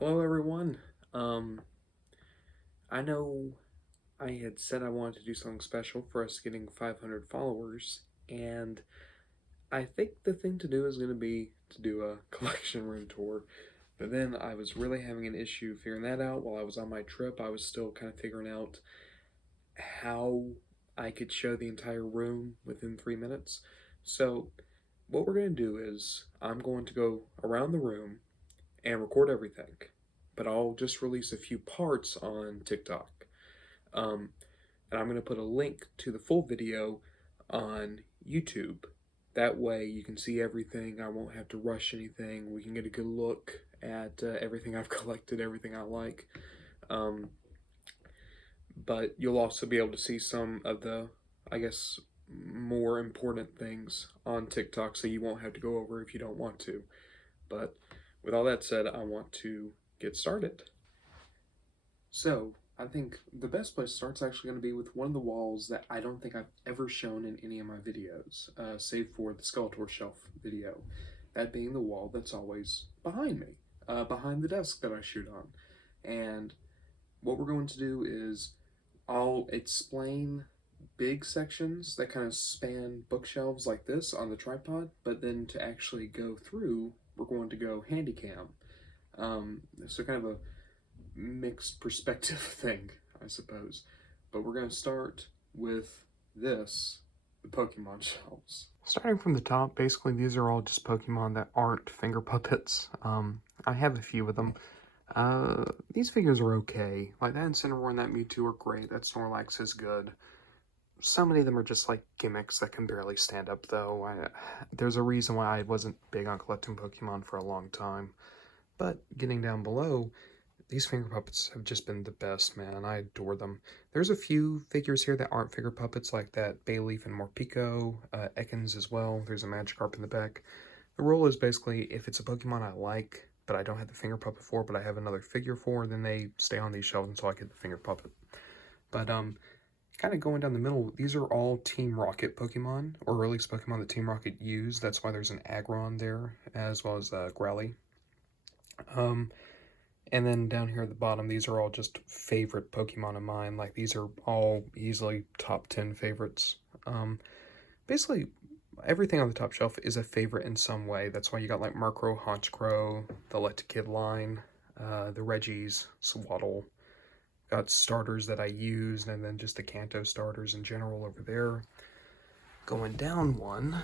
Hello, everyone. I know I had said I wanted to do something special for us getting 500 followers, and I think the thing to do is going to be to do a collection room tour. But then I was really having an issue figuring that out while I was on my trip. I was still kind of figuring out how I could show the entire room within 3 minutes. So, what we're going to do is I'm going to go around the room and record everything, but I'll just release a few parts on TikTok. Um, and I'm going to put a link to the full video on YouTube. That way you can see everything. I won't have to rush anything. We can get a good look at everything I've collected, everything I like. Um, but you'll also be able to see some of the, I guess, more important things on TikTok, so you won't have to go over if you don't want to. But with all that said, I want to get started. So, I think the best place to start is actually going to be with one of the walls that I don't think I've ever shown in any of my videos, save for the Skeletor Shelf video. That being the wall that's always behind me, behind the desk that I shoot on. And what we're going to do is I'll explain big sections that kind of span bookshelves like this on the tripod, but then to actually go through, we're going to go handy cam. So kind of a mixed perspective thing, I suppose. But we're going to start with this, the Pokemon shelves. Starting from the top, basically these are all just Pokemon that aren't finger puppets. I have a few of them. These figures are okay. Like that Incineroar and that Mewtwo are great. That Snorlax is good. So many of them are just like gimmicks that can barely stand up though. There's a reason why I wasn't big on collecting Pokemon for a long time. But getting down below, these finger puppets have just been the best, man. I adore them. There's a few figures here that aren't finger puppets, like that Bayleaf and Morpeko, Ekans as well. There's a Magikarp in the back. The rule is basically, if it's a Pokemon I like, but I don't have the finger puppet for, but I have another figure for, then they stay on these shelves until I get the finger puppet. But, kind of going down the middle, these are all Team Rocket Pokemon, or at least Pokemon that Team Rocket used. That's why there's an Aggron there, as well as Growly. And then down here at the bottom, these are all just favorite Pokemon of mine. Like, these are all easily top 10 favorites. Basically, everything on the top shelf is a favorite in some way. That's why you got, like, Murkrow, Honchkrow, the Electakid line, the Reggies, Swaddle. Got starters that I used, and then just the Kanto starters in general over there. Going down one,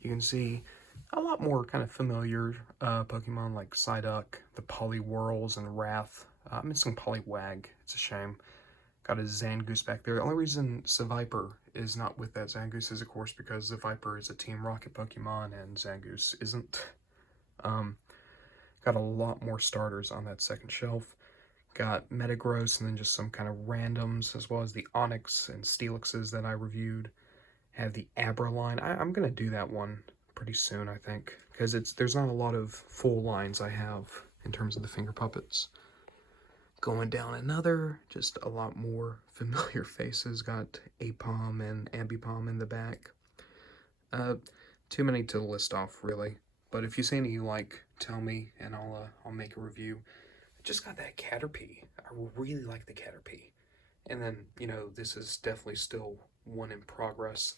you can see a lot more kind of familiar Pokemon like Psyduck, the Poliwhirls, and Wrath. I'm missing Poliwag. It's a shame. Got a Zangoose back there. The only reason Seviper is not with that Zangoose is, of course, because Seviper is a Team Rocket Pokemon and Zangoose isn't. Got a lot more starters on that second shelf. Got Metagross and then just some kind of randoms, as well as the Onix and Steelixes that I reviewed. Have the Abra line. I'm going to do that one pretty soon, I think, because there's not a lot of full lines I have in terms of the finger puppets. Going down another, just a lot more familiar faces. Got Apom and Ambipom in the back. Too many to list off, really. But if you see any you like, tell me, and I'll make a review. Just got that Caterpie. I really like the Caterpie. And then, this is definitely still one in progress.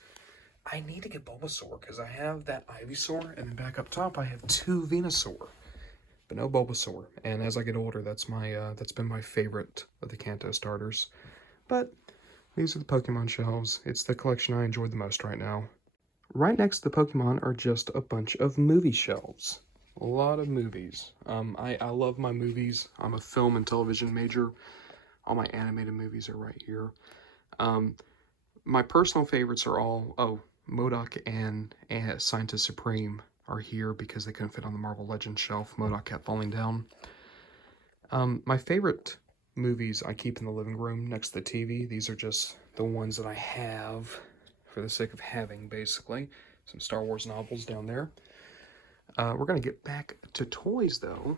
I need to get Bulbasaur, because I have that Ivysaur, and then back up top I have 2 Venusaur, but no Bulbasaur. And as I get older, that's been my favorite of the Kanto starters. But these are the Pokemon shelves. It's the collection I enjoy the most right now. Right next to the Pokemon are just a bunch of movie shelves. A lot of movies. I love my movies. I'm a film and television major. All my animated movies are right here. My personal favorites are all, MODOK and Scientist Supreme are here because they couldn't fit on the Marvel Legends shelf. MODOK kept falling down. My favorite movies I keep in the living room next to the TV. These are just the ones that I have for the sake of having, basically. Some Star Wars novels down there. We're going to get back to toys, though,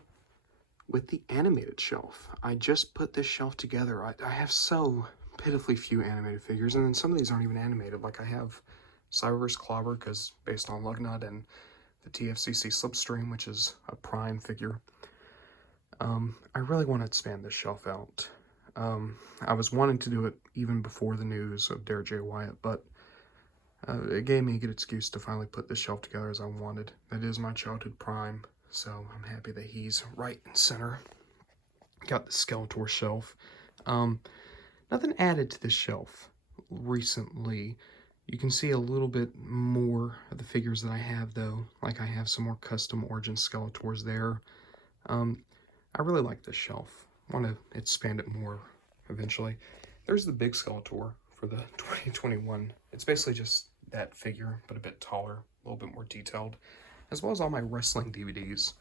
with the animated shelf. I just put this shelf together. I have so pitifully few animated figures, and then some of these aren't even animated. Like, I have Cyberverse Clobber, because based on Lugnut, and the TFCC Slipstream, which is a Prime figure. I really want to expand this shelf out. I was wanting to do it even before the news of Dare J. Wyatt, but it gave me a good excuse to finally put this shelf together as I wanted. That is my childhood prime, so I'm happy that he's right in center. Got the Skeletor Shelf. Nothing added to this shelf recently. You can see a little bit more of the figures that I have, though. Like, I have some more custom Origin Skeletors there. I really like this shelf. I want to expand it more eventually. There's the big Skeletor for the 2021. It's basically just that figure, but a bit taller, a little bit more detailed, as well as all my wrestling DVDs.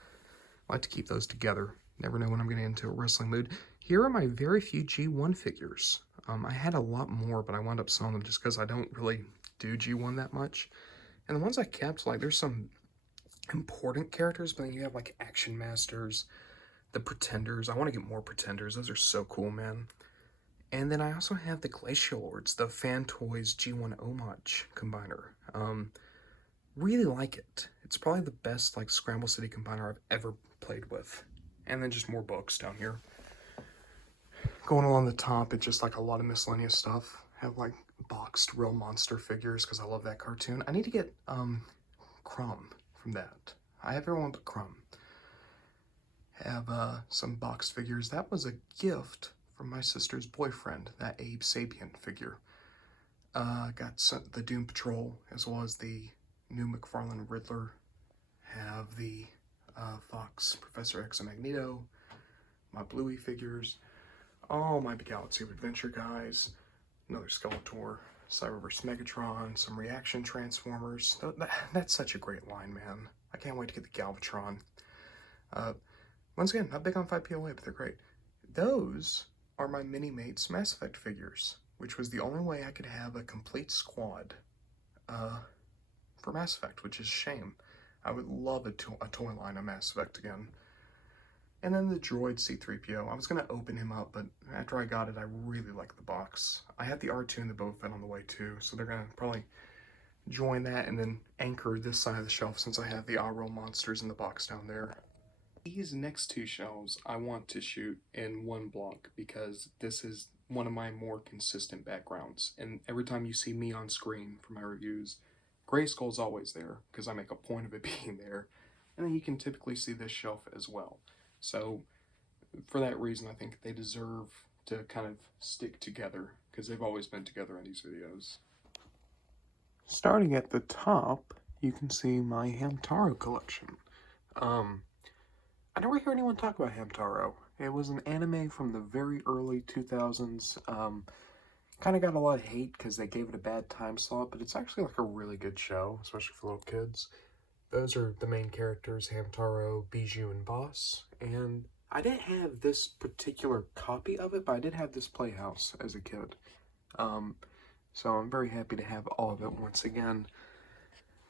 I like to keep those together. Never know when I'm going to get into a wrestling mood. Here are my very few G1 figures. I had a lot more, but I wound up selling them just because I don't really do G1 that much. And the ones I kept, like, there's some important characters, but then you have, like, Action Masters, the Pretenders. I want to get more Pretenders. Those are so cool, man. And then I also have the Glacial Lords, the Fan Toys G1 Homage Combiner. Really like it. It's probably the best, like, Scramble City Combiner I've ever played with. And then just more books down here. Going along the top, it's just like a lot of miscellaneous stuff. I have like boxed real monster figures because I love that cartoon. I need to get Crumb from that. I have everyone but Crumb. Have some boxed figures. That was a gift from my sister's boyfriend, that Abe Sapien figure. Got the Doom Patrol as well as the new McFarlane Riddler. Have the Fox Professor X and Magneto. My Bluey figures. All my Galaxy of Adventure guys, another Skeletor, Cyberverse Megatron, some Reaction Transformers. That's such a great line, man. I can't wait to get the Galvatron. Once again, not big on 5POA, but they're great. Those are my Mini-Mates Mass Effect figures, which was the only way I could have a complete squad for Mass Effect, which is a shame. I would love a toy line of Mass Effect again. And then the Droid C-3po. I was going to open him up, but after I got it, I really like the box. I have the R2 and the Boba Fett on the way too, so they're going to probably join that and then anchor this side of the shelf since I have the Real monsters in the box down there. These next two shelves I want to shoot in one block because this is one of my more consistent backgrounds. And every time you see me on screen for my reviews, Grayskull's always there because I make a point of it being there. And then you can typically see this shelf as well. So, for that reason, I think they deserve to kind of stick together, because they've always been together in these videos. Starting at the top, you can see my Hamtaro collection. I never hear anyone talk about Hamtaro. It was an anime from the very early 2000s. Kind of got a lot of hate because they gave it a bad time slot, but it's actually like a really good show, especially for little kids. Those are the main characters, Hamtaro, Bijou, and Boss. And I didn't have this particular copy of it, but I did have this Playhouse as a kid. So I'm very happy to have all of it once again.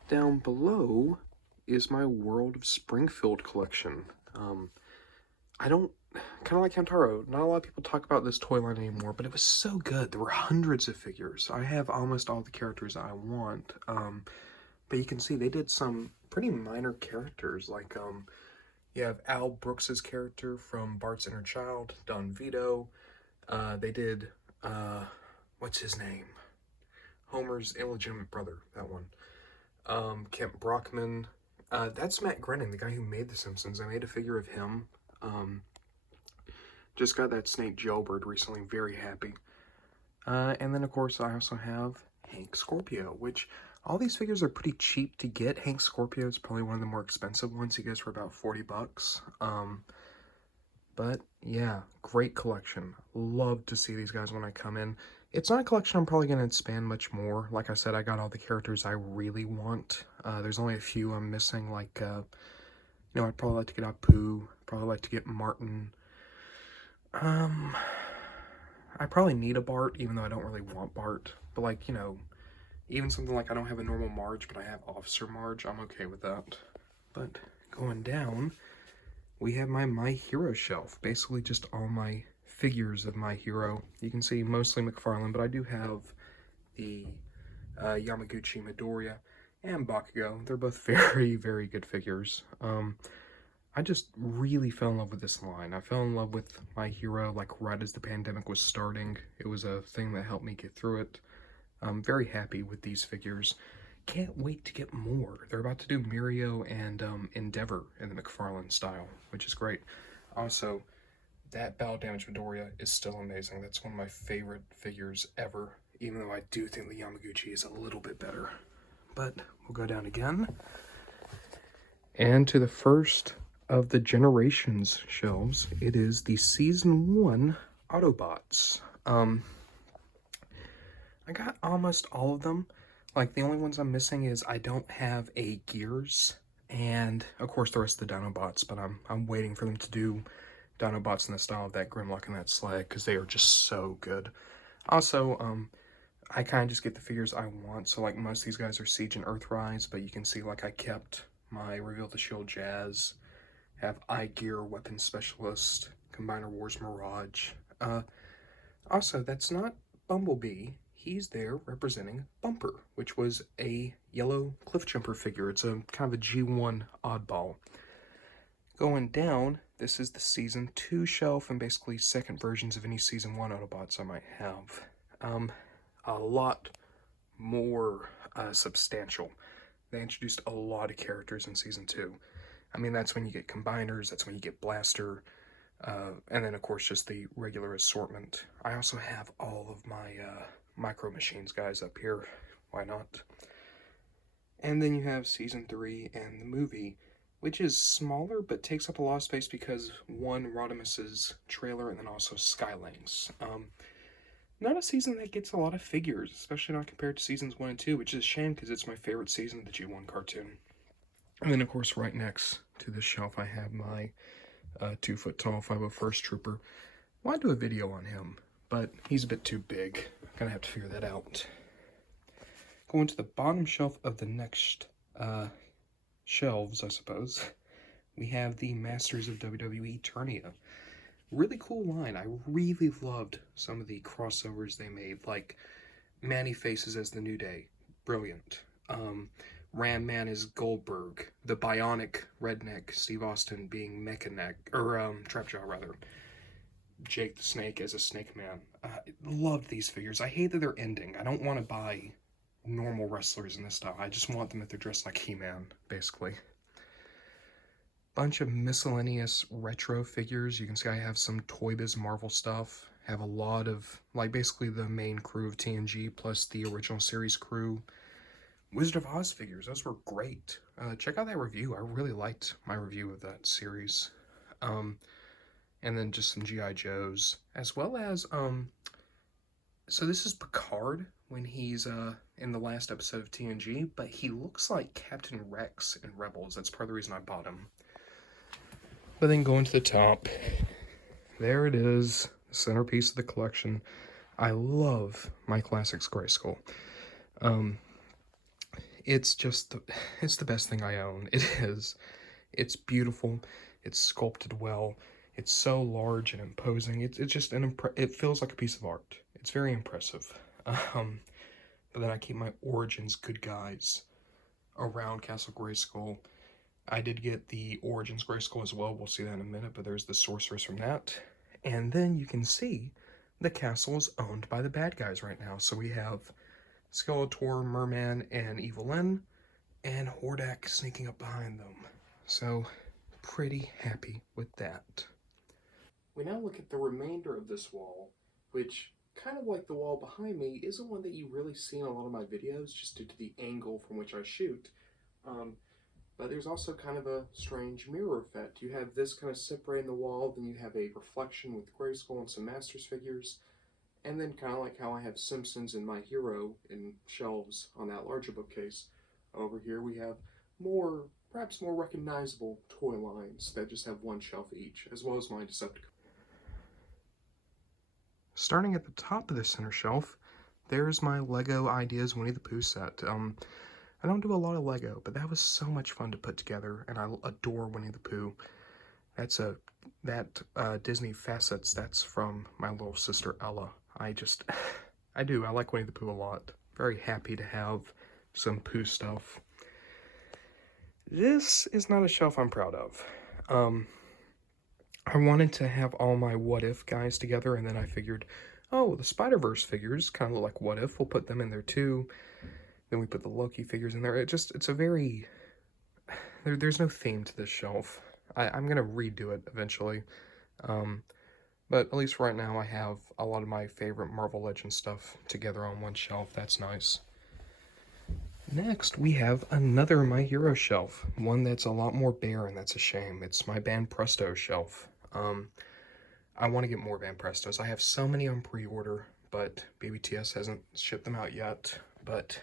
Down below is my World of Springfield collection. I don't, kind of like Hamtaro, not a lot of people talk about this toy line anymore, but it was so good. There were hundreds of figures. I have almost all the characters I want. But you can see they did some pretty minor characters, like you have Al Brooks's character from Bart's Inner Child, Don Vito. They did what's his name? Homer's illegitimate brother, that one. Kent Brockman. That's Matt Groening, the guy who made The Simpsons. I made a figure of him. Just got that Snake Jailbird recently, very happy. And then of course I also have Hank Scorpio, which all these figures are pretty cheap to get. Hank Scorpio is probably one of the more expensive ones. He goes for about 40 bucks. But yeah, great collection. Love to see these guys when I come in. It's not a collection I'm probably going to expand much more. Like I said, I got all the characters I really want. There's only a few I'm missing, like, you know, I'd probably like to get Apu, probably like to get Martin. I probably need a Bart, even though I don't really want Bart. But, like, you know, even something like I don't have a normal Marge, but I have Officer Marge, I'm okay with that. But going down, we have my Hero shelf. Basically just all my figures of My Hero. You can see mostly McFarlane, but I do have the Yamaguchi Midoriya and Bakugo. They're both very, very good figures. I just really fell in love with this line. I fell in love with my hero like right as the pandemic was starting. It was a thing that helped me get through it. I'm very happy with these figures. Can't wait to get more. They're about to do Mirio and Endeavor in the McFarlane style, which is great. Also, that Battle Damage Midoriya is still amazing. That's one of my favorite figures ever, even though I do think the Yamaguchi is a little bit better. But we'll go down again. And to the first of the Generations shelves, it is the Season 1 Autobots. I got almost all of them. Like, the only ones I'm missing is I don't have a Gears, and of course the rest of the Dinobots, but I'm waiting for them to do Dinobots in the style of that Grimlock and that Slag, because they are just so good. Also, I kind of just get the figures I want, so like most of these guys are Siege and Earthrise, but you can see like I kept my Reveal the Shield Jazz, have Eye Gear Weapon Specialist, Combiner Wars Mirage. Also, that's not Bumblebee. He's there representing Bumper, which was a yellow Cliffjumper figure. It's a kind of a G1 oddball. Going down, this is the Season 2 shelf and basically second versions of any Season 1 Autobots I might have. A lot more substantial. They introduced a lot of characters in Season 2. I mean, that's when you get Combiners, that's when you get Blaster, and then of course just the regular assortment. I also have all of my Micro Machines guys up here. Why not? And then you have Season 3 and the movie, which is smaller but takes up a lot of space because one, Rodimus's trailer, and then also Skyling's. Not a season that gets a lot of figures, especially not compared to Seasons 1 and 2, which is a shame because it's my favorite season of the G1 cartoon. And then, of course, right next to this shelf, I have my 2-foot-tall 501st Trooper. I want to do a video on him, but he's a bit too big. I'm going to have to figure that out. Going to the bottom shelf of the next shelves, I suppose, we have the Masters of WWE Eternia. Really cool line. I really loved some of the crossovers they made, like Manny Faces as the New Day. Brilliant. Ram Man is Goldberg. The Bionic Redneck Steve Austin being Mechaneck, or Trapjaw rather. Jake the Snake as a Snake Man. Loved these figures. I hate that they're ending. I don't want to buy normal wrestlers in this style. I just want them if they're dressed like He-Man, basically. Bunch of miscellaneous retro figures. You can see I have some Toy Biz Marvel stuff. Have a lot of, like, basically the main crew of TNG plus the original series crew. Wizard of Oz figures, those were great. Check out that review. I really liked my review of that series. And then just some G.I. Joes, as well as, so this is Picard when he's in the last episode of TNG, but he looks like Captain Rex in Rebels. That's part of the reason I bought him. But then going to the top, there it is, the centerpiece of the collection. I love my Classics Grayskull. It's just, it's the best thing I own. It is. It's beautiful. It's sculpted well. It's so large and imposing. It's just it feels like a piece of art. It's very impressive. But then I keep my Origins good guys around Castle Grayskull. I did get the Origins Grayskull as well. We'll see that in a minute, but there's the Sorceress from that. And then you can see the castle is owned by the bad guys right now. So we have Skeletor, Merman, and Evil Lyn, and Hordak sneaking up behind them. So, pretty happy with that. We now look at the remainder of this wall, which, kind of like the wall behind me, isn't one that you really see in a lot of my videos, just due to the angle from which I shoot. But there's also kind of a strange mirror effect. You have this kind of separating the wall, then you have a reflection with Grayskull and some Masters figures, and then kind of like how I have Simpsons and My Hero in shelves on that larger bookcase. Over here we have more, perhaps more recognizable toy lines that just have one shelf each, as well as my Decepticons. Starting at the top of the center shelf, there's my Lego Ideas Winnie the Pooh set. I don't do a lot of Lego, but that was so much fun to put together, and I adore Winnie the Pooh. That's Disney Facets, that's from my little sister Ella. I like Winnie the Pooh a lot. Very happy to have some Pooh stuff. This is not a shelf I'm proud of. I wanted to have all my What If guys together, and then I figured, oh, the Spider-Verse figures kind of look like What If. We'll put them in there too. Then we put the Loki figures in there. It's a very... There's no theme to this shelf. I'm going to redo it eventually. But at least right now I have a lot of my favorite Marvel Legends stuff together on one shelf. That's nice. Next, we have another My Hero shelf. One that's a lot more bare, and that's a shame. It's my Van Presto shelf. I want to get more Van Prestos. I have so many on pre-order, but BBTS hasn't shipped them out yet. But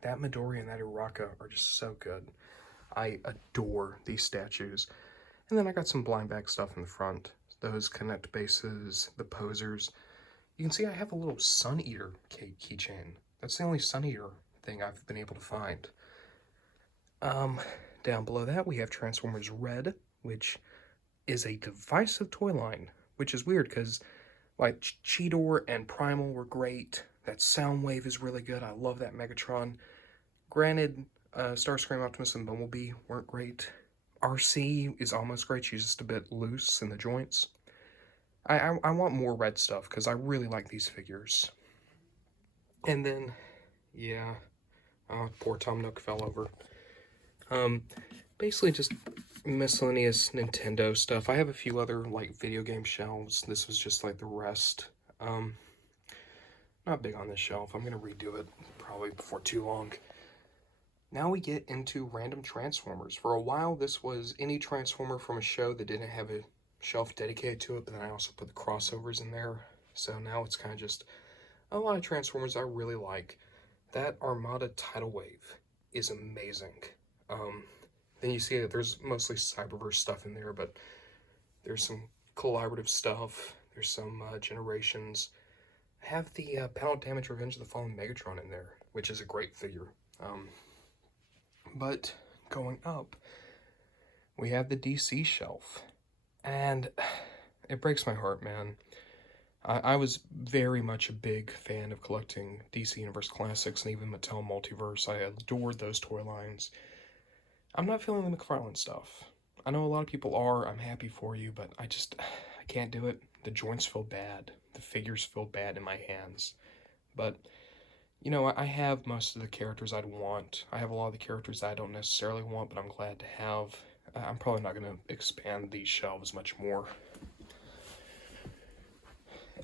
that Midori and that Uraka are just so good. I adore these statues. And then I got some blind bag stuff in the front. Those Connect bases, the posers. You can see I have a little Sun Eater keychain. That's the only Sun Eater thing I've been able to find. Down below that we have Transformers Red, which is a divisive toy line, which is weird because like Cheetor and Primal were great. That Soundwave is really good. I love that Megatron. Granted, Starscream, Optimus, and Bumblebee weren't great. RC is almost great. She's just a bit loose in the joints. I want more red stuff because I really like these figures. And then, yeah, poor Tom Nook fell over. Basically just miscellaneous Nintendo stuff. I have a few other like video game shelves. This was just like the rest. Not big on this shelf. I'm gonna redo it probably before too long. Now we get into random Transformers. For a while, this was any Transformer from a show that didn't have a shelf dedicated to it, but then I also put the crossovers in there. So now it's kind of just a lot of Transformers I really like. That Armada Tidal Wave is amazing. Then you see that there's mostly Cyberverse stuff in there, but there's some collaborative stuff. There's some Generations. I have the Panel Damage Revenge of the Fallen Megatron in there, which is a great figure. But going up, we have the DC shelf. And it breaks my heart, man. I was very much a big fan of collecting DC Universe Classics and even Mattel Multiverse. I adored those toy lines. I'm not feeling the McFarlane stuff. I know a lot of people are. I'm happy for you, but I can't do it. The joints feel bad. The figures feel bad in my hands. But, you know, I have most of the characters I'd want. I have a lot of the characters I don't necessarily want, but I'm glad to have. I'm probably not going to expand these shelves much more.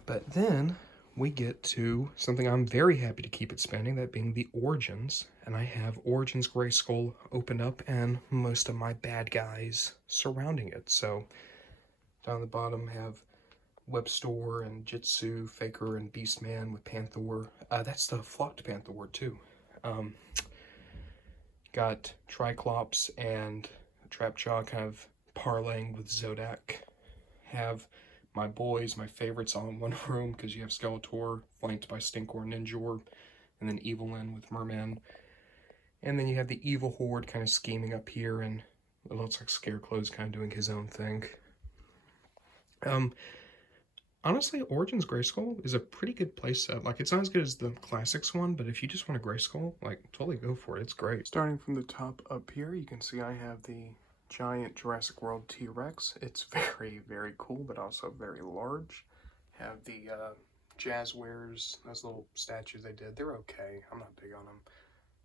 But then we get to something I'm very happy to keep expanding, that being the Origins. And I have Origins Grayskull opened up and most of my bad guys surrounding it. So down the bottom have Webstore and Jitsu, Faker, and Beastman with Panther. That's the flocked Panther too. Got Triclops and Trapjaw kind of parlaying with Zodak. Have my boys, my favorites, all in one room because you have Skeletor flanked by Stinkor Ninjor, and then Evelyn with Merman. And then you have the Evil Horde kind of scheming up here, and it looks like Scarecrow's kind of doing his own thing. Honestly, Origins Grayskull is a pretty good playset. Like, it's not as good as the Classics one, but if you just want a Grayskull, like, totally go for it. It's great. Starting from the top up here, you can see I have the giant Jurassic World T-Rex. It's very, very cool, but also very large. Have the Jazzwares, those little statues they did. They're okay. I'm not big on them.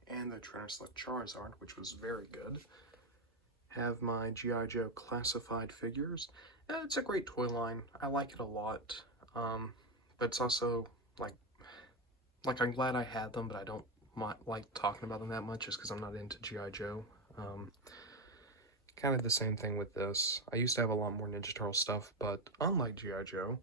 And the Trainer Select Charizard, which was very good. Have my G.I. Joe classified figures. It's a great toy line. I like it a lot. But it's also, like I'm glad I had them, but I don't like talking about them that much just because I'm not into G.I. Joe. Kind of the same thing with this. I used to have a lot more Ninja Turtle stuff, but unlike G.I. Joe,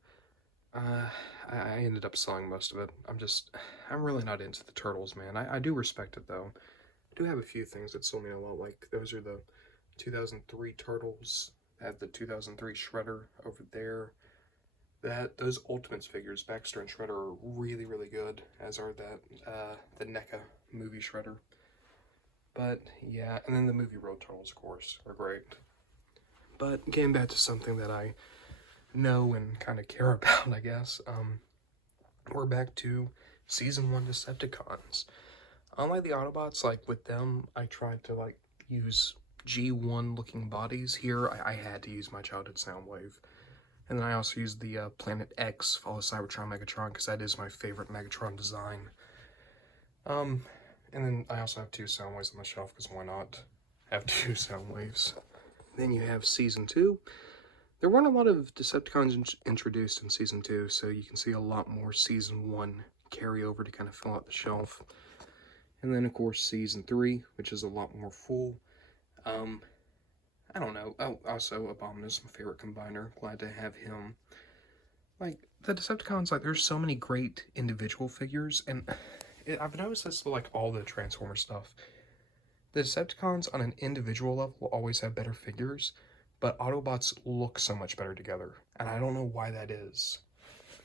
I ended up selling most of it. I'm really not into the Turtles, man. I do respect it, though. I do have a few things that sold me a lot, like those are the 2003 Turtles. I have the 2003 Shredder over there. Those Ultimates figures, Baxter and Shredder, are really, really good, as are the NECA movie Shredder. But, yeah, and then the movie Road Turtles, of course, are great. But getting back to something that I know and kind of care about, I guess, we're back to Season 1 Decepticons. Unlike the Autobots, like, with them, I tried to, like, use G1 looking bodies. Here, I had to use my childhood Soundwave. And then I also used the Planet X Fall of Cybertron Megatron, because that is my favorite Megatron design. And then I also have 2 Soundwaves on the shelf, because why not have 2 Soundwaves? Then you have Season 2. There weren't a lot of Decepticons introduced in Season 2, so you can see a lot more Season 1 carryover to kind of fill out the shelf. And then, of course, Season 3, which is a lot more full. I don't know. Oh, also, Abominus, my favorite combiner. Glad to have him. Like, the Decepticons, like, there's so many great individual figures, and I've noticed this with, like, all the Transformer stuff. The Decepticons on an individual level will always have better figures, but Autobots look so much better together, and I don't know why that is.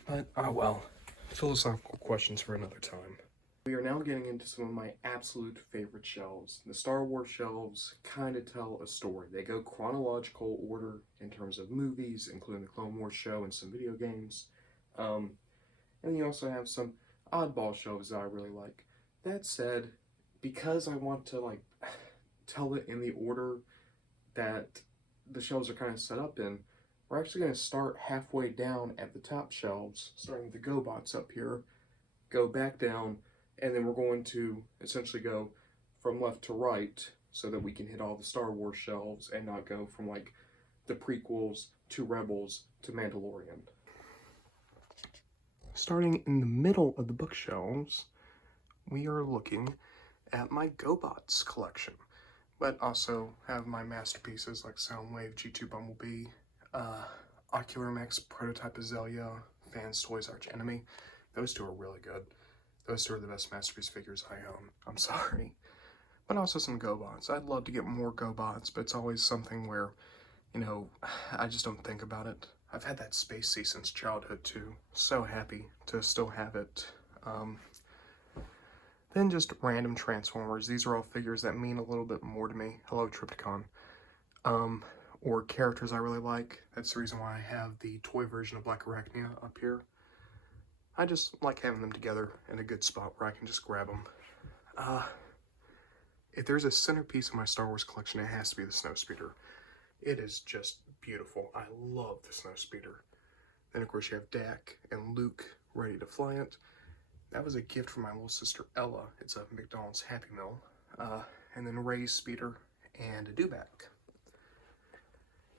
But, oh well, philosophical questions for another time. We are now getting into some of my absolute favorite shelves. The Star Wars shelves kind of tell a story. They go chronological order in terms of movies, including the Clone Wars show and some video games. And you also have some oddball shelves that I really like. That said, because I want to like tell it in the order that the shelves are kind of set up in, we're actually going to start halfway down at the top shelves, starting with the GoBots up here, go back down, and then we're going to essentially go from left to right so that we can hit all the Star Wars shelves and not go from like the prequels to Rebels to Mandalorian. Starting in the middle of the bookshelves, we are looking at my GoBots collection, but also have my masterpieces like Soundwave, G2 Bumblebee, Ocular Max Prototype Azalea, Fans Toys Arch Enemy. Those 2 are really good. Those 2 are the best masterpiece figures I own. I'm sorry. But also some GoBots. I'd love to get more GoBots, but it's always something where, you know, I just don't think about it. I've had that Space Sea since childhood too. So happy to still have it. Then just random Transformers. These are all figures that mean a little bit more to me. Hello, Trypticon. Or characters I really like. That's the reason why I have the toy version of Black Arachnia up here. I just like having them together in a good spot where I can just grab them. If there's a centerpiece of my Star Wars collection, it has to be the Snowspeeder. It is just beautiful. I love the Snowspeeder. Then, of course, you have Dak and Luke ready to fly it. That was a gift from my little sister Ella. It's a McDonald's Happy Meal. And then Rey's speeder and a Dewback.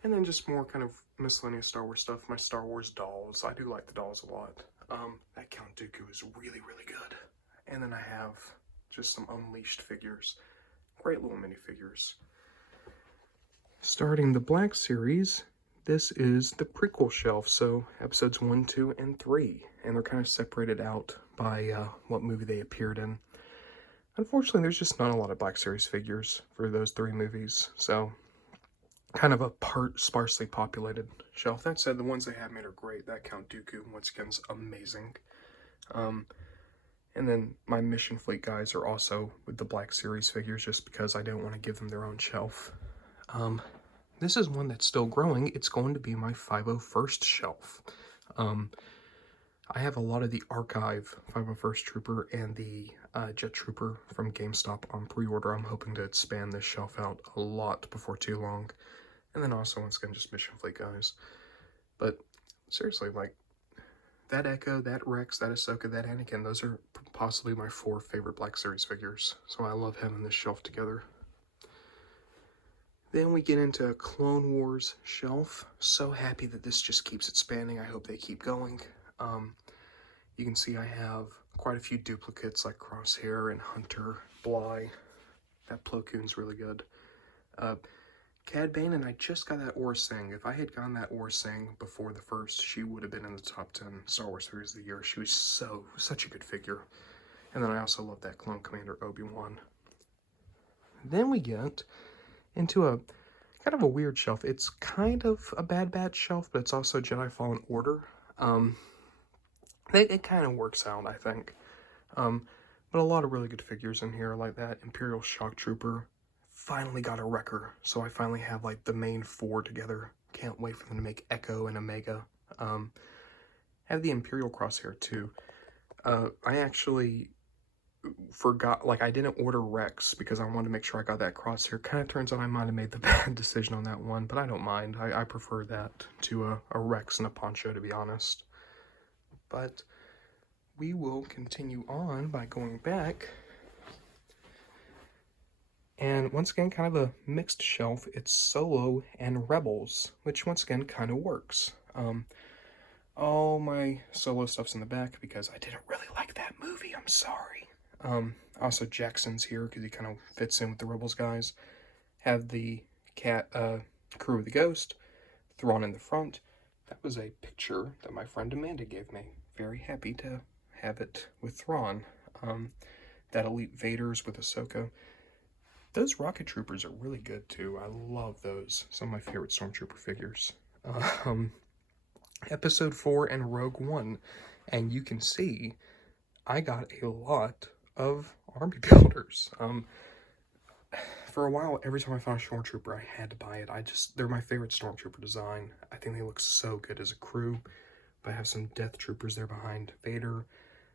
And then just more kind of miscellaneous Star Wars stuff. My Star Wars dolls. I do like the dolls a lot. That Count Dooku is really, really good. And then I have just some Unleashed figures. Great little minifigures. Starting the Black Series, this is the prequel shelf, so episodes 1, 2, and 3. And they're kind of separated out by what movie they appeared in. Unfortunately, there's just not a lot of Black Series figures for those 3 movies, so kind of a sparsely populated shelf. That said, the ones they have made are great. That Count Dooku, once again, is amazing. And then my Mission Fleet guys are also with the Black Series figures, just because I don't want to give them their own shelf. This is one that's still growing. It's going to be my 501st shelf. I have a lot of the Archive 501st Trooper and the Jet Trooper from GameStop on pre-order. I'm hoping to expand this shelf out a lot before too long. And then also, once again, just Mission Fleet guys. But seriously, like, that Echo, that Rex, that Ahsoka, that Anakin, those are possibly my 4 favorite Black Series figures. So I love having this shelf together. Then we get into a Clone Wars shelf. So happy that this just keeps expanding. I hope they keep going. You can see I have quite a few duplicates like Crosshair and Hunter, Bly. That Plo Koon's really good. Cad Bane, and I just got that Aura Singh. If I had gotten that Aura Singh before the first, she would have been in the top 10 Star Wars figures of the year. She was such a good figure. And then I also love that Clone Commander Obi-Wan. Then we get into a kind of a weird shelf. It's kind of a Bad Batch shelf, but it's also Jedi Fallen Order. It kind of works out, I think. But a lot of really good figures in here, like that Imperial Shock Trooper. Finally got a Wrecker, so I finally have like the main 4 together. Can't wait for them to make Echo and Omega. Have the Imperial Crosshair too. I actually forgot, like, I didn't order Rex because I wanted to make sure I got that crosshair. Kind of turns out I might have made the bad decision on that one, but I don't mind. I prefer that to a Rex and a Poncho, to be honest. But we will continue on by going back. And once again, kind of a mixed shelf. It's Solo and Rebels, which once again kind of works. All my Solo stuff's in the back because I didn't really like that movie. I'm sorry. Also Jackson's here because he kind of fits in with the Rebels guys. Have the crew of the Ghost, Thrawn in the front. That was a picture that my friend Amanda gave me. Very happy to have it with Thrawn. That Elite Vader's with Ahsoka. Those rocket troopers are really good too. I love those. Some of my favorite Stormtrooper figures. Episode 4 and Rogue One. And you can see I got a lot of army builders. For a while, every time I found a Stormtrooper, I had to buy it. They're my favorite Stormtrooper design. I think they look so good as a crew. But I have some Death Troopers there behind Vader.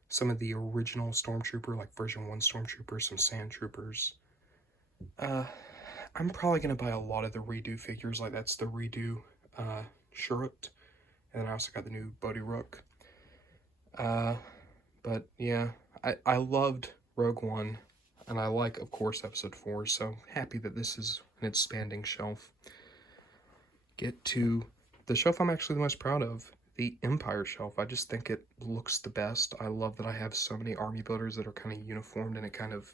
Some of the original Stormtrooper, like version 1 Stormtroopers, some Sand Troopers. I'm probably going to buy a lot of the redo figures, like that's the redo Shurut, and then I also got the new Bodhi Rook. But yeah, I loved Rogue One, and I like, of course, Episode 4, so happy that this is an expanding shelf. Get to the shelf I'm actually the most proud of, the Empire shelf. I just think it looks the best. I love that I have so many army builders that are kind of uniformed, and it kind of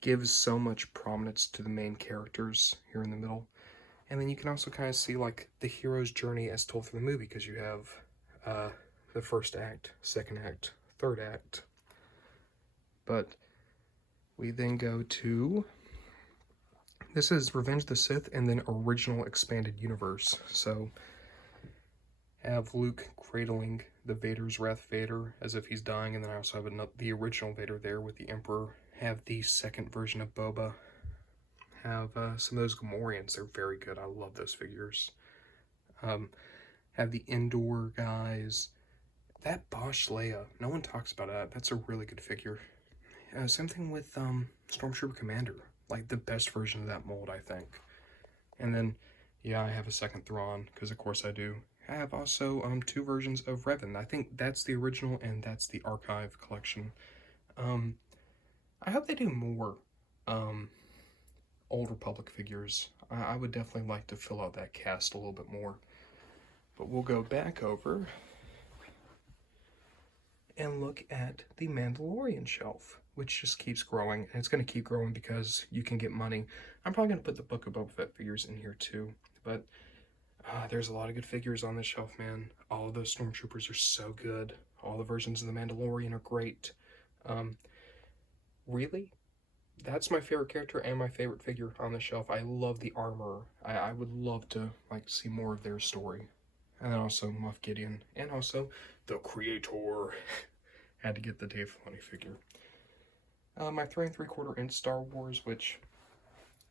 gives so much prominence to the main characters here in the middle. And then you can also kind of see like the hero's journey as told through the movie, because you have the first act, second act, third act. But we then go to, this is Revenge of the Sith and then Original Expanded Universe. So have Luke cradling the Vader's Wrath Vader as if he's dying, and then I also have the original Vader there with the Emperor. Have the second version of Boba. Have some of those Gamorreans. They're very good. I love those figures. Have the Endor guys. That Bosch Leia. No one talks about that. That's a really good figure. Same thing with Stormtrooper Commander. Like the best version of that mold, I think. And then, yeah, I have a second Thrawn, because of course I do. I have also 2 versions of Revan. I think that's the original and that's the Archive Collection. I hope they do more Old Republic figures. I would definitely like to fill out that cast a little bit more. But we'll go back over and look at the Mandalorian shelf, which just keeps growing. And it's going to keep growing because you can get money. I'm probably going to put the Book of Boba Fett figures in here too. But there's a lot of good figures on this shelf, man. All of those Stormtroopers are so good. All the versions of the Mandalorian are great. Really, that's my favorite character and my favorite figure on the shelf. I love the armor. I would love to like see more of their story. And then also Moff Gideon, and also the Creator. Had to get the Dave Filoni figure. My 3 3/4 inch Star Wars, which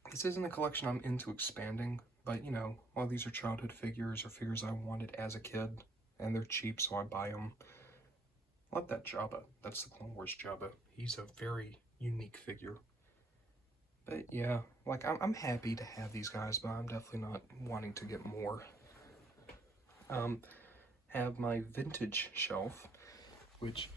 this isn't a collection I'm into expanding, but you know, all these are childhood figures or figures I wanted as a kid, and they're cheap, so I buy them. Love that Jabba. That's the Clone Wars Jabba. He's a very unique figure. But yeah, like I'm happy to have these guys, but I'm definitely not wanting to get more. Have my vintage shelf, which,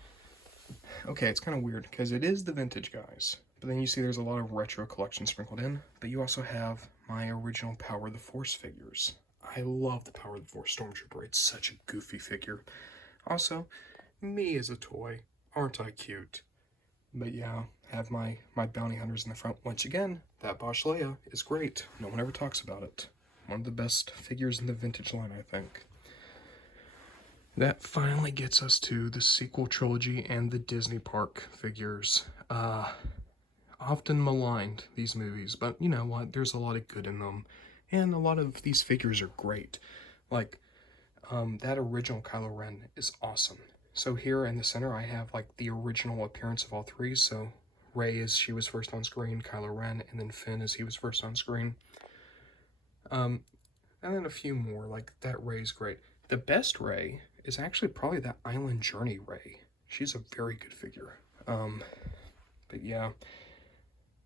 okay, it's kind of weird because it is the vintage guys, but then you see there's a lot of retro collection sprinkled in, but you also have my original Power of the Force figures. I love the Power of the Force Stormtrooper. It's such a goofy figure. Also, me as a toy. Aren't I cute? But yeah, have my bounty hunters in the front. Once again, that Bosch Leia is great. No one ever talks about it. One of the best figures in the vintage line, I think. That finally gets us to the sequel trilogy and the Disney Park figures. Often maligned, these movies, but you know what? There's a lot of good in them. And a lot of these figures are great. Like, that original Kylo Ren is awesome. So here in the center, I have like the original appearance of all 3. So Rey as she was first on screen, Kylo Ren, and then Finn as he was first on screen. And then a few more, like that Rey's great. The best Rey is actually probably that Island Journey Rey. She's a very good figure. But yeah,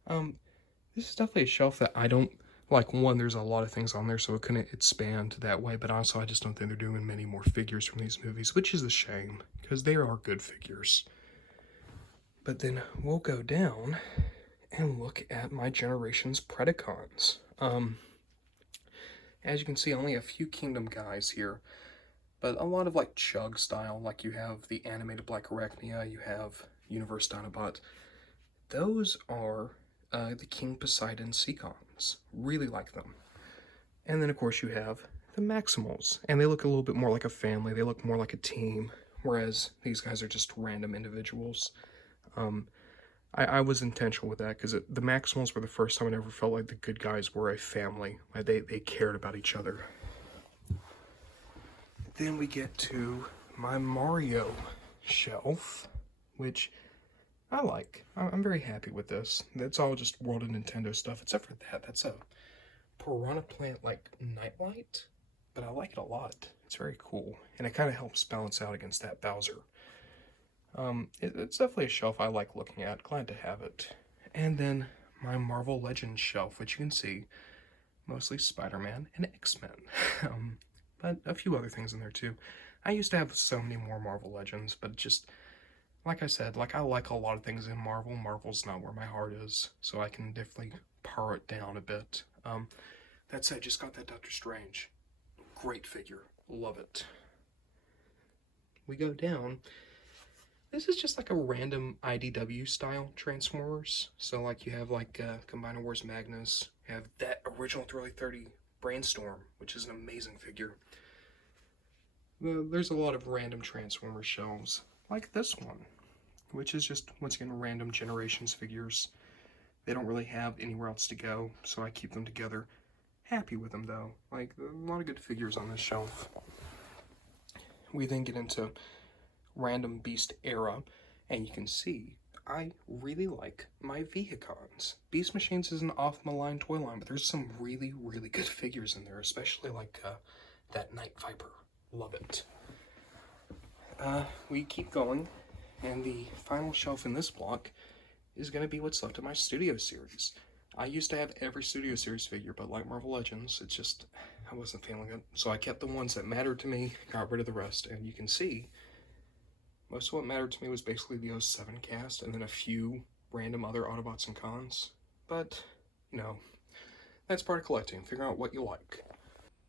this is definitely a shelf that I don't like. One, there's a lot of things on there, so it couldn't expand that way. But also, I just don't think they're doing many more figures from these movies, which is a shame because they are good figures. But then we'll go down and look at my generation's Predacons. As you can see, only a few Kingdom guys here, but a lot of like Chug style. Like you have the animated Black Arachnia, you have Universe Dinobot. Those are the King Poseidon Seacons. Really like them. And then, of course, you have the Maximals. And they look a little bit more like a family. They look more like a team. Whereas these guys are just random individuals. I was intentional with that because the Maximals were the first time I ever felt like the good guys were a family. Like they cared about each other. Then we get to my Mario shelf, which I like. I'm very happy with this. That's all just World of Nintendo stuff, except for that. That's a Piranha Plant, like, nightlight, but I like it a lot. It's very cool, and it kind of helps balance out against that Bowser. It's definitely a shelf I like looking at. Glad to have it. And then my Marvel Legends shelf, which you can see, mostly Spider-Man and X-Men. But a few other things in there, too. I used to have so many more Marvel Legends, but just... like I said, like I like a lot of things in Marvel. Marvel's not where my heart is, so I can definitely par it down a bit. That said, just got that Doctor Strange. Great figure. Love it. We go down. This is just like a random IDW style Transformers. So like you have like Combiner Wars Magnus. You have that original 3030 Brainstorm, which is an amazing figure. There's a lot of random Transformers shelves. Like this one, which is just, once again, random Generations figures. They don't really have anywhere else to go, so I keep them together. Happy with them, though. Like, a lot of good figures on this shelf. We then get into Random Beast Era, and you can see I really like my Vehicons. Beast Machines is an off-the-line toy line, but there's some really, really good figures in there, especially like that Night Viper. Love it. We keep going, and the final shelf in this block is going to be what's left of my Studio Series. I used to have every Studio Series figure, but like Marvel Legends, it's just, I wasn't feeling it. So I kept the ones that mattered to me, got rid of the rest, and you can see, most of what mattered to me was basically the 07 cast, and then a few random other Autobots and Cons. But, you know, that's part of collecting, figuring out what you like.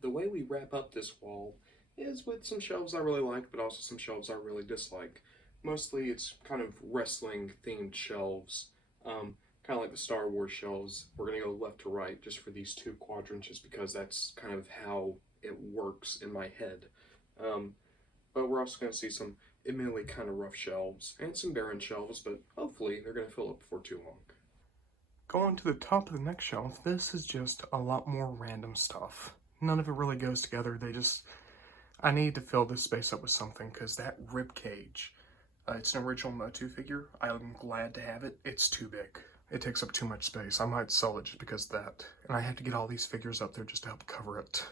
The way we wrap up this wall is with some shelves I really like, but also some shelves I really dislike. Mostly it's kind of wrestling themed shelves, kind of like the Star Wars shelves. We're going to go left to right just for these two quadrants, just because that's kind of how it works in my head. But we're also going to see some admittedly kind of rough shelves and some barren shelves, but hopefully they're going to fill up before too long. Going to the top of the next shelf, this is just a lot more random stuff. None of it really goes together. I need to fill this space up with something, because that rib cage, it's an original Motu figure. I'm glad to have it. It's too big. It takes up too much space. I might sell it just because of that. And I have to get all these figures up there just to help cover it.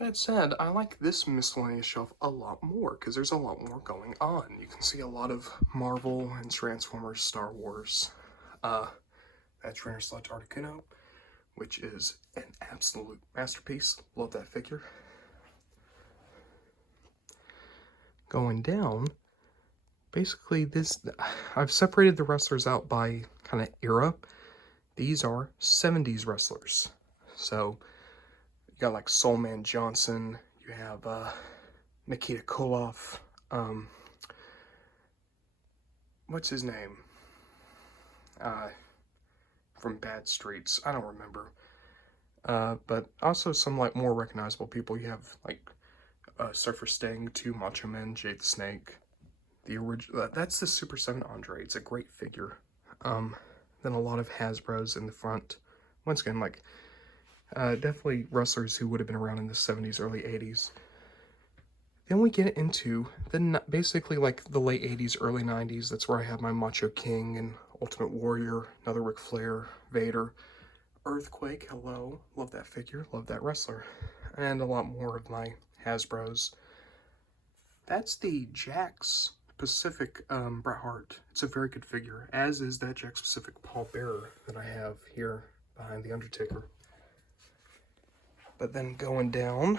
That said, I like this miscellaneous shelf a lot more, because there's a lot more going on. You can see a lot of Marvel and Transformers, Star Wars. That's Trainer Sledge Articuno, which is an absolute masterpiece. Love that figure. Going down, basically I've separated the wrestlers out by kind of era. These are 70s wrestlers. So you got like Soulman Johnson, you have Nikita Koloff, what's his name? From Bad Streets, I don't remember. But also some like more recognizable people. You have like Surfer Sting, 2 Macho Men, Jake the Snake. The original, that's the Super 7 Andre. It's a great figure. Then a lot of Hasbros in the front. Once again, like, definitely wrestlers who would have been around in the 70s, early 80s. Then we get into basically like the late 80s, early 90s. That's where I have my Macho King and Ultimate Warrior, another Ric Flair, Vader, Earthquake, hello. Love that figure, love that wrestler. And a lot more of my Hasbros. That's the Jax Pacific Bret Hart. It's a very good figure, as is that Jakks Pacific Paul Bearer that I have here behind the Undertaker. But then going down,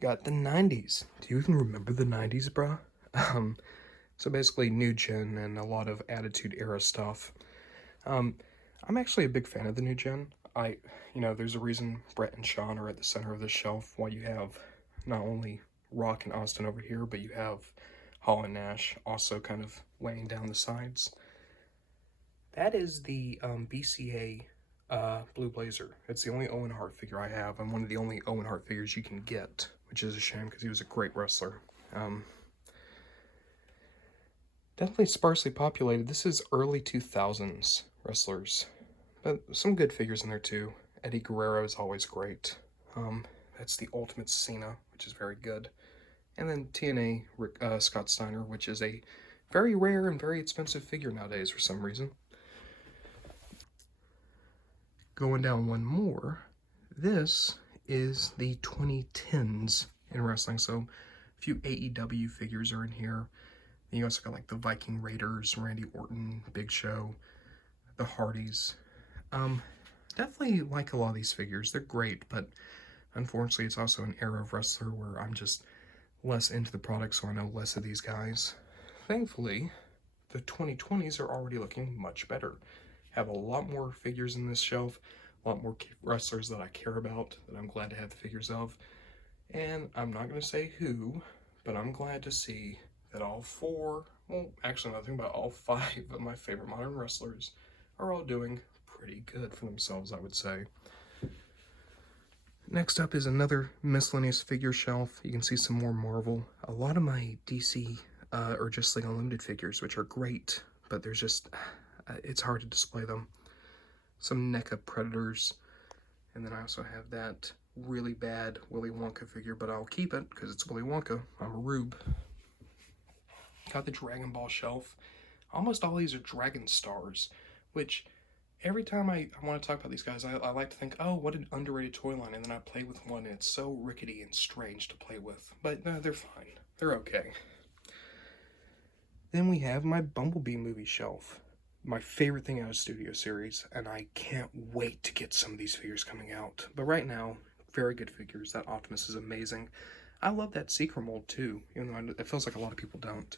got the 90s. Do you even remember the 90s, bruh? So basically new gen and a lot of Attitude Era stuff. I'm actually a big fan of the new gen. There's a reason Brett and Sean are at the center of this shelf, while you have not only Rock and Austin over here, but you have Hall and Nash also kind of laying down the sides. That is the BCA Blue Blazer. It's the only Owen Hart figure I have, and one of the only Owen Hart figures you can get, which is a shame because he was a great wrestler. Definitely sparsely populated. This is early 2000s wrestlers, but some good figures in there too. Eddie Guerrero is always great. That's the Ultimate Cena, which is very good. And then TNA Scott Steiner, which is a very rare and very expensive figure nowadays for some reason. Going down one more, this is the 2010s in wrestling. So a few AEW figures are in here. And you also got like the Viking Raiders, Randy Orton, Big Show, the Hardys. Definitely like a lot of these figures. They're great, but unfortunately it's also an era of wrestler where I'm just less into the product, so I know less of these guys. Thankfully, the 2020s are already looking much better. Have a lot more figures in this shelf, a lot more wrestlers that I care about, that I'm glad to have the figures of. And I'm not going to say who, but I'm glad to see that all four, well, actually nothing but all 5 of my favorite modern wrestlers are all doing pretty good for themselves, I would say. Next up is another miscellaneous figure shelf. You can see some more Marvel. A lot of my DC or Just Like Unlimited figures, which are great, but there's just, it's hard to display them. Some NECA Predators. And then I also have that really bad Willy Wonka figure, but I'll keep it because it's Willy Wonka. I'm a rube. Got the Dragon Ball shelf. Almost all these are Dragon Stars, which every time I want to talk about these guys, I like to think, oh, what an underrated toy line, and then I play with one, and it's so rickety and strange to play with. But no, they're fine. They're okay. Then we have my Bumblebee movie shelf. My favorite thing out of Studio Series, and I can't wait to get some of these figures coming out. But right now, very good figures. That Optimus is amazing. I love that Seeker mold too, even though it feels like a lot of people don't.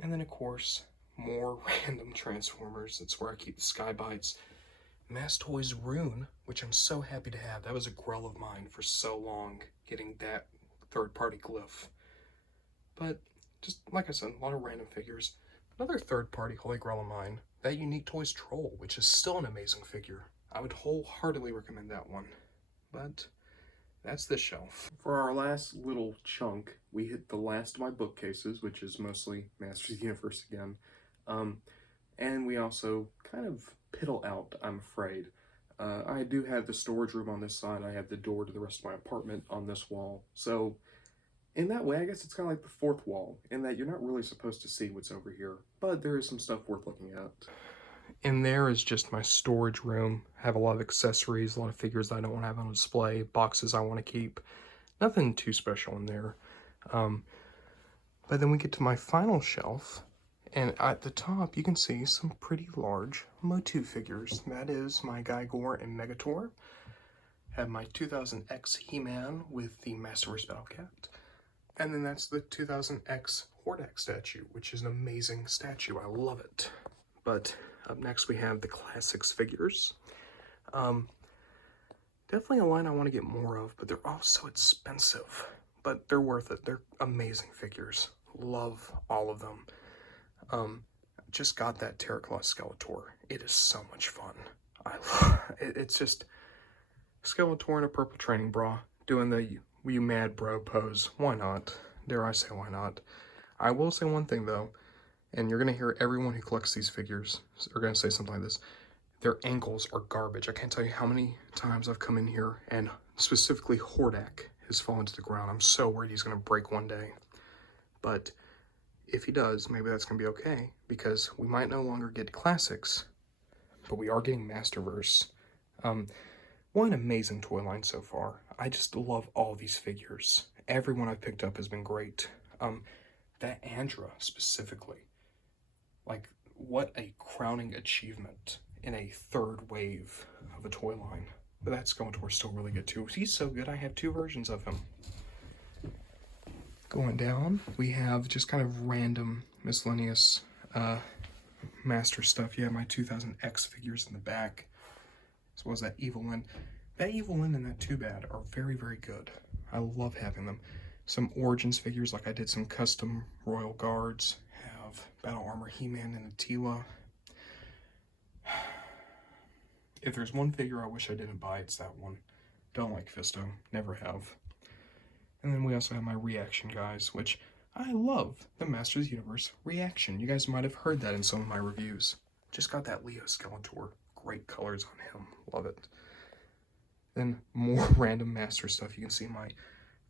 And then, of course, more random Transformers. That's where I keep the Skybites. Mass Toys Rune, which I'm so happy to have. That was a grell of mine for so long, getting that third-party glyph. But, just like I said, a lot of random figures. Another third-party holy grail of mine, that Unique Toys Troll, which is still an amazing figure. I would wholeheartedly recommend that one. But that's the shelf. For our last little chunk, we hit the last of my bookcases, which is mostly Masters of the Universe again. And we also kind of piddle out, I'm afraid. I do have the storage room on this side. I have the door to the rest of my apartment on this wall. So in that way, I guess it's kind of like the fourth wall, in that you're not really supposed to see what's over here. But there is some stuff worth looking at. In there is just my storage room. I have a lot of accessories, a lot of figures that I don't want to have on display, boxes I want to keep. Nothing too special in there. But then we get to my final shelf, and at the top you can see some pretty large Motu figures. That is my Gygor and Megator. Have my 2000X He-Man with the Masterverse Battlecat. And then that's the 2000X Hordak statue, which is an amazing statue. I love it. But up next we have the Classics figures. Definitely a line I want to get more of, but they're all so expensive. But they're worth it. They're amazing figures. Love all of them. Just got that Terraclaw Skeletor. It is so much fun. It's just Skeletor in a purple training bra doing the you mad bro pose. Why not? Dare I say why not? I will say one thing though, and you're going to hear everyone who collects these figures are going to say something like this. Their ankles are garbage. I can't tell you how many times I've come in here and specifically Hordak has fallen to the ground. I'm so worried he's going to break one day. But if he does, maybe that's going to be okay, because we might no longer get Classics, but we are getting Masterverse. What an amazing toy line so far. I just love all these figures. Everyone I've picked up has been great. that Andra specifically, like, what a crowning achievement in a third wave of a toy line. But that Skeletor's still really good too. He's so good, I have 2 versions of him. Going down, we have just kind of random miscellaneous master stuff. You have my 2000 X figures in the back, as well as that Evil Lyn. That Evil Lyn and that Too Bad are very, very good. I love having them. Some Origins figures, like I did some custom Royal Guards. Have Battle Armor He-Man and Attila. If there's one figure I wish I didn't buy, it's that one. Don't like Fisto, never have. And then we also have my reaction guys, which I love the Masters of the Universe reaction. You guys might have heard that in some of my reviews. Just got that Leo Skeletor. Great colors on him. Love it. Then more random Master stuff. You can see my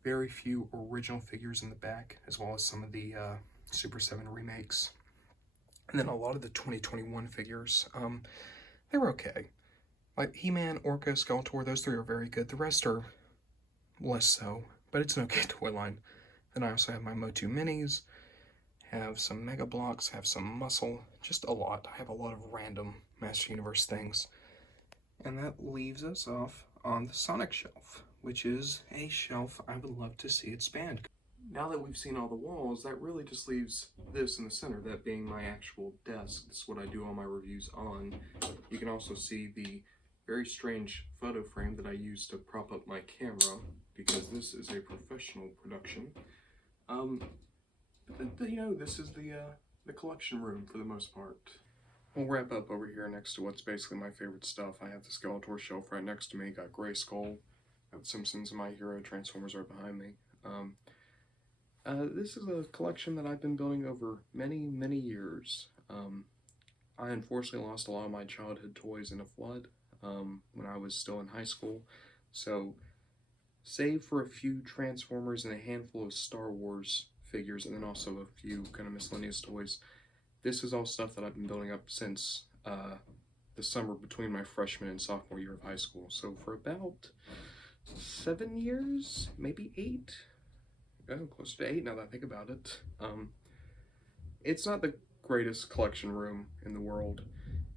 very few original figures in the back, as well as some of the Super 7 remakes. And then a lot of the 2021 figures. They were okay. Like He-Man, Orca, Skeletor, those 3 are very good. The rest are less so, but it's an okay toy line. Then I also have my Motu Minis, have some Mega Blocks, have some Muscle, just a lot. I have a lot of random Master Universe things. And that leaves us off on the Sonic shelf, which is a shelf I would love to see expand. Now that we've seen all the walls, that really just leaves this in the center, that being my actual desk. This is what I do all my reviews on. You can also see the very strange photo frame that I use to prop up my camera, because this is a professional production. You know, this is the collection room for the most part. We'll wrap up over here next to what's basically my favorite stuff. I have the Skeletor Shelf right next to me, got Grayskull, got Simpsons and My Hero, Transformers right behind me. This is a collection that I've been building over many, many years. I unfortunately lost a lot of my childhood toys in a flood when I was still in high school, so save for a few Transformers and a handful of Star Wars figures, and then also a few kind of miscellaneous toys, this is all stuff that I've been building up since the summer between my freshman and sophomore year of high school. So for about 7 years, maybe 8, close to 8 now that I think about it. It's not the greatest collection room in the world.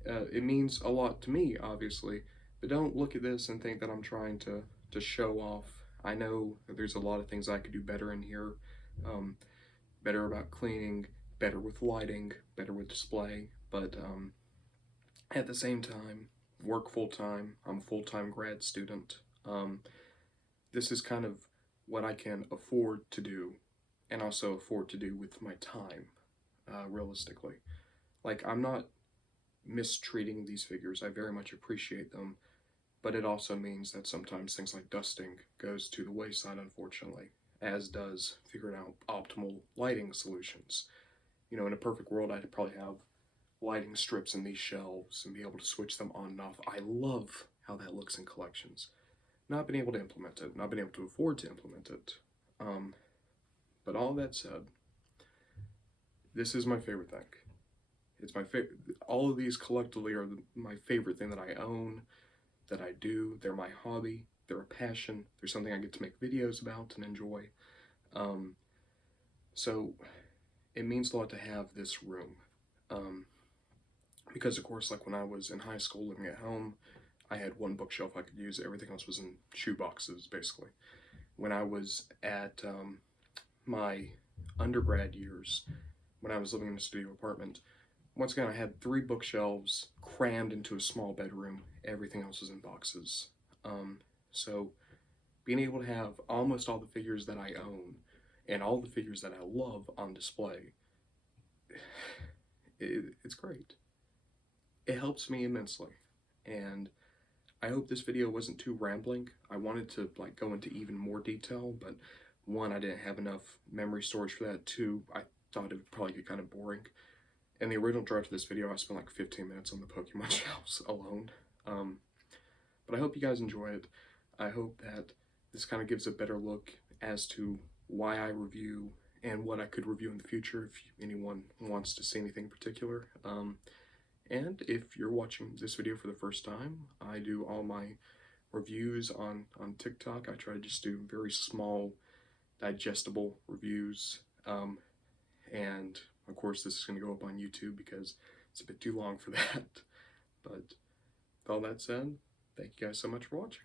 It means a lot to me, obviously, but don't look at this and think that I'm trying to show off. I know that there's a lot of things I could do better in here. Better about cleaning, better with lighting, better with display, but at the same time, work full-time. I'm a full-time grad student. This is kind of what I can afford to do, and also afford to do with my time, realistically. Like, I'm not mistreating these figures. I very much appreciate them, but it also means that sometimes things like dusting goes to the wayside, unfortunately, as does figuring out optimal lighting solutions. You know, in a perfect world, I'd probably have lighting strips in these shelves and be able to switch them on and off. I love how that looks in collections. Not been able to implement it, not been able to afford to implement it. But all that said, this is my favorite thing. It's my favorite. All of these collectively are my favorite thing that I own, that I do. They're my hobby. They're a passion. They're something I get to make videos about and enjoy. So it means a lot to have this room. Because of course, like when I was in high school living at home, I had one bookshelf I could use. Everything else was in shoe boxes, basically. When I was at my undergrad years, when I was living in a studio apartment, once again, I had 3 bookshelves crammed into a small bedroom. Everything else was in boxes. So being able to have almost all the figures that I own and all the figures that I love on display, it's great. It helps me immensely. And I hope this video wasn't too rambling. I wanted to go into even more detail, but 1, I didn't have enough memory storage for that. 2, I thought it would probably get kind of boring. In the original draft of this video, I spent like 15 minutes on the Pokemon shelves alone. But I hope you guys enjoy it. I hope that this kind of gives a better look as to why I review and what I could review in the future if anyone wants to see anything in particular. And if you're watching this video for the first time, I do all my reviews on TikTok. I try to just do very small, digestible reviews. and of course this is going to go up on YouTube because it's a bit too long for that. But with all that said, thank you guys so much for watching.